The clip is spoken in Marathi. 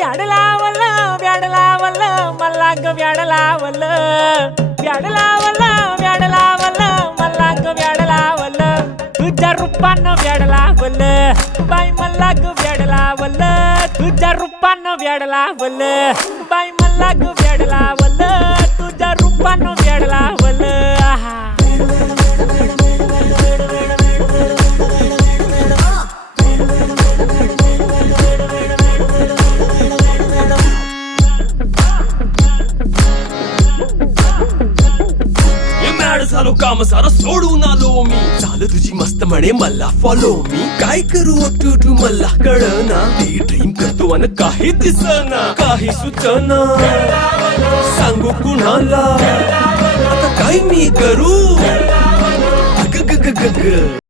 व्याड लावलं व्याड लावलं मला ग व्याड लावलं व्याड लावलं व्याड लावलं मला ग व्याड लावलं तुझ्या रूपानं व्याड लावलं बाई मला ग व्याड लावलं तुझ्या रूपानं व्याड लावलं बाई मला ग व्याड लावलं तुझ्या रूपानं व्याड लावलं आहा झालो काम सारा सोडून आलो मी झालं तुझी मस्त म्हणे मला फॉलो मी काय करू टू मला कळना ती ड्रीम करतो अन काही दिसना काही सुचना सांगू कुणाला आता काय मी करू ग ग ग ग ग